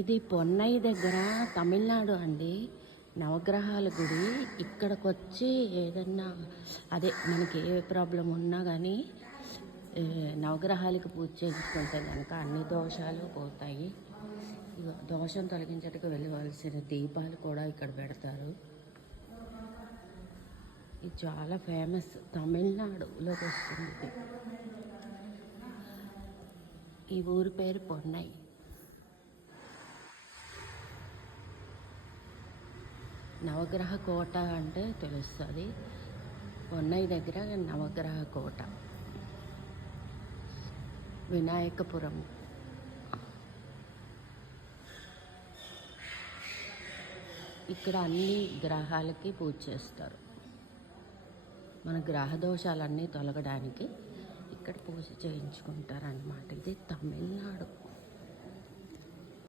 ఇది పొన్నై దగ్గర తమిళనాడు అండి. నవగ్రహాల గుడి. ఇక్కడికి వచ్చి ఏదన్నా అదే మనకి ఏ ప్రాబ్లం ఉన్నా కానీ నవగ్రహాలకు పూజ చేయించుకుంటే కనుక అన్ని దోషాలు పోతాయి. దోషం తొలగించడానికి వెళ్ళవలసిన దీపాలు కూడా ఇక్కడ పెడతారు. ఇది చాలా ఫేమస్, తమిళనాడులోకి వస్తుంది. ఈ ఊరి పేరు పొన్నై. నవగ్రహ కోట అంటే తెలుస్తుంది. పొన్నై దగ్గర నవగ్రహ కోట, వినాయకపురం. ఇక్కడ అన్ని గ్రహాలకి పూజ చేస్తారు. మన గ్రహ దోషాలన్నీ తొలగడానికి ఇక్కడ పూజ చేయించుకుంటారన్నమాట. ఇది తమిళనాడు.